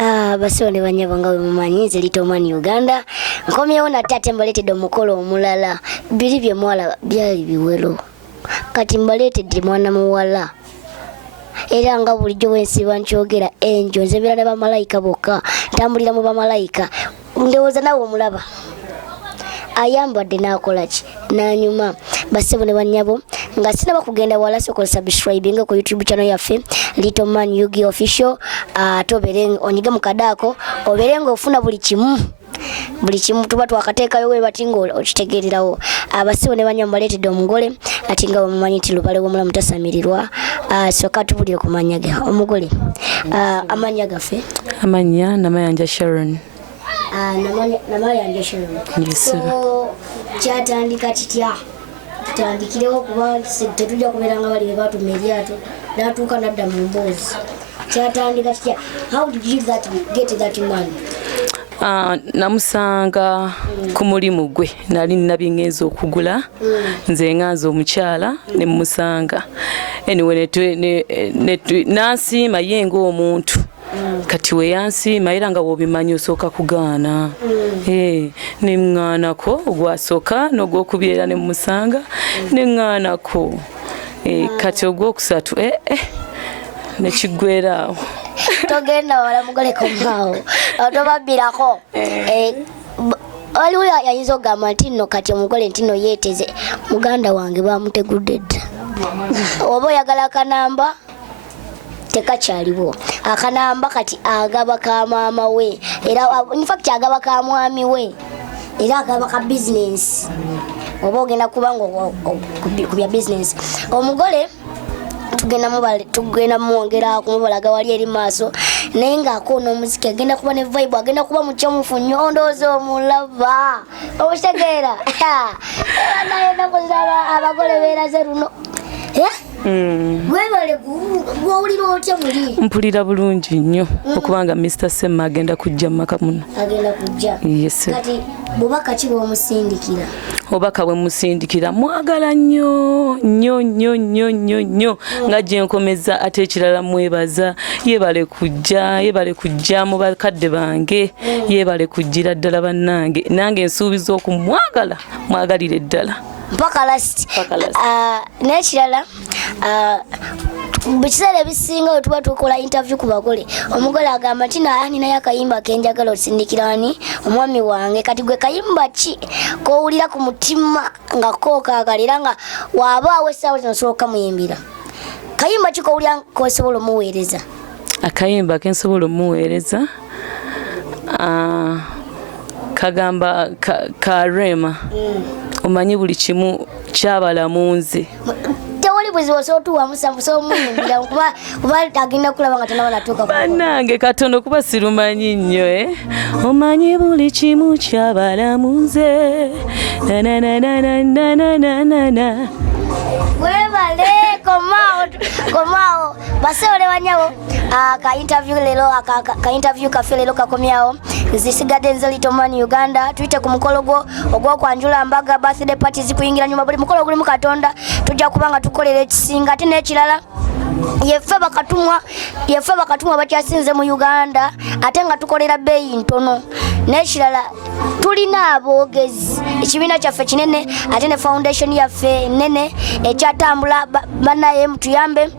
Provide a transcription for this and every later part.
Basone banyabo nga mumanyi Litoman Uganda nkomyewo na tate mbaletedde omukolo omulala biri bye mwala byali biwero kati mbaletedde mwana muwala era nga bulijjo wensiba nkyogera enjo nzebera ne bamalayika bokka ntambulira mu bamalayika ndowooza nawe omulaba ayambadde n'akola ki n'anyuma basebo ne banyabo nga sinaba kugenda wala sokola subscribing ku YouTube channel yaffe Litoman Yugi official tobere onyige mu kadaako obere nga ofuna buli kimu tuba twakateekayo we batingo okitegeererawo abasibo ne banyamba baletedde omugole ati nga bamumanyi nti lubale w'omulamu tasamirirwa soka tubulire ku manya ge omugole amanya gaffe amanya namayanja Sharon namayanja Sharon kyatandika kitya tutandikirewo kuba tetujja kubeera nga bali bebatuma eryato natuuka nadda mu mboozi kyatandika kitya how did you get that man? Namusanga ku mulimu gwe nali nabingenza okugula nze nganza omukyala ne musanga anyway nansiima ye ng'omuntu kati we yansiima era nga wobimanyi osooka kugaana ne ŋŋaanako ogwasooka n'ogwokubiri era ne musanga ne ŋŋaanako kati ogwokusatu nekiggweeraawo togenda wala mugole komaawo otobabbirako waliwo yayinza okugamba nti nno kati omugole nti nno yeeteze muganda wange bamutegudde dda oba oyagala akanamba tekakyaliwo akanamba kati agaba ka maama we era infact agaba ka mwami we era agaba ka bizinensi oba ogenda kubanga kubya bizinensi omugole tugenda mwongera kumubalaga wali eri maaso naye ngaako n'omuziki agenda kuba ne vibe agenda kuba mukyamufu nnyo ndowooza omulaba obukitegeera naye nakozaba abagole beeraze luno webale gwowulira otya muli mpulira bulungi nnyo okubanga Mr. Sema agenda kujja mumaka muno agenda kujja kati bubaka ki bwomusindikira obaka bwe musindikira mwagala nnyo nnyo nnyo nnyo nnyo nnyo nga gye nkomeza ate ekirala mwebaza yebale kujja mu bakadde bange yebale kujjira ddala bannange nange nsuubiza okumwagala mwagalire ddala mpaka last n'ekirala bikiseera ebisinga we tuba tukola interview ku bagole omugole agamba nti ninayo akayimba kenjagala osindikirani omwami wange kati gwe kayimba ki kowulira ku mutima nga kookagalira nga waabaawo essaawa zino osobola muyimbira kayimba ki kowulira kosobola omuweereza akayimba kensobola omuweereza kagamba karema omanyi buli kimu kyabalamu nze tewali buzibu osobola tuwa musanvu so omuyimbira kuba agenda kulaba nga tonaba natuuka bannange katono kuba sirumanyi nnyo omanyi buli kimu kyabalamu nze nananananananana webale komaawo basewole banyabo ka interview kaffe leero kakomyawo zisigadde nze Litoman Uganda tuyite ku mukolo gwo ogw'okwanjula mbaga birthday parties kuyingira nyuma buli mukolo gulimu Katonda tujja kuba nga tukolera ekisinga ate n'ekirala yeffe bakatumwa bakyasinze mu Uganda ate nga tukolera bbeeyi ntono n'ekirala tulina aboogezi ekibiina kyaffe kinene ate ne foundation yaffe nene ekyatambula bannaye mutuyambe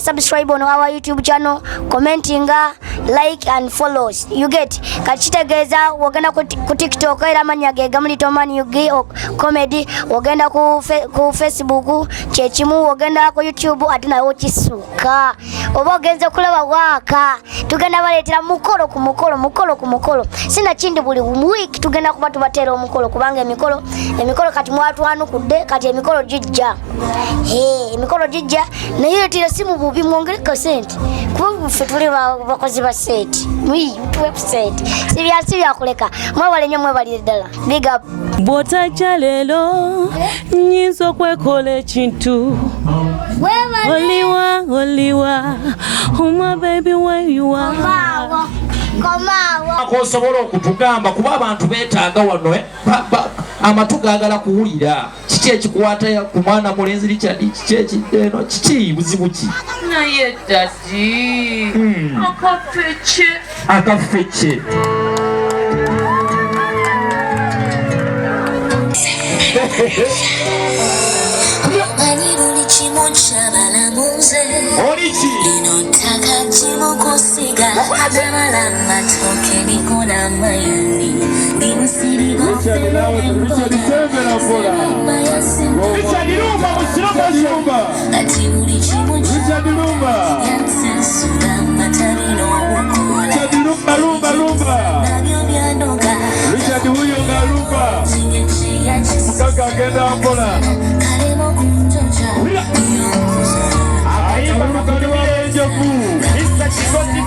subscribe on our YouTube channel commentinga like and follows you get kachitegeeza wogenda ku TikTok era amanya ge gamu Litoman Yugi comedy wogenda ku Facebook kyekimu wogenda ku YouTube ate nayo kisuka oba ogenze kulaba waaka tugenda baleetera mukolo ku mukolo sina kindi buli week tugenda kuba tubateera omukolo kubanga emikolo kati mwatwanukudde kati emikolo gijja naye tira simu bubi mwongereko sente kuba ffe tuli bakozi ba sente website sibyakuleka mwebale nnyo mwebalire ddala big up bw'otajja leero nnyinza okwekola ekintu oliwa my baby where you are komaawo akosobola okutugamba kuba abantu beetaaga wano amatu gaagala kuwulira. Kiki ekikukwata ku mwana mulenzi Richard? Kiki ekiddeno? Kiki buzibu ki? Naye dadi akafece Oliki Richard huyo ngaluka mkaka agenda mpola ayimba mukaliwa enjovu isa kikozi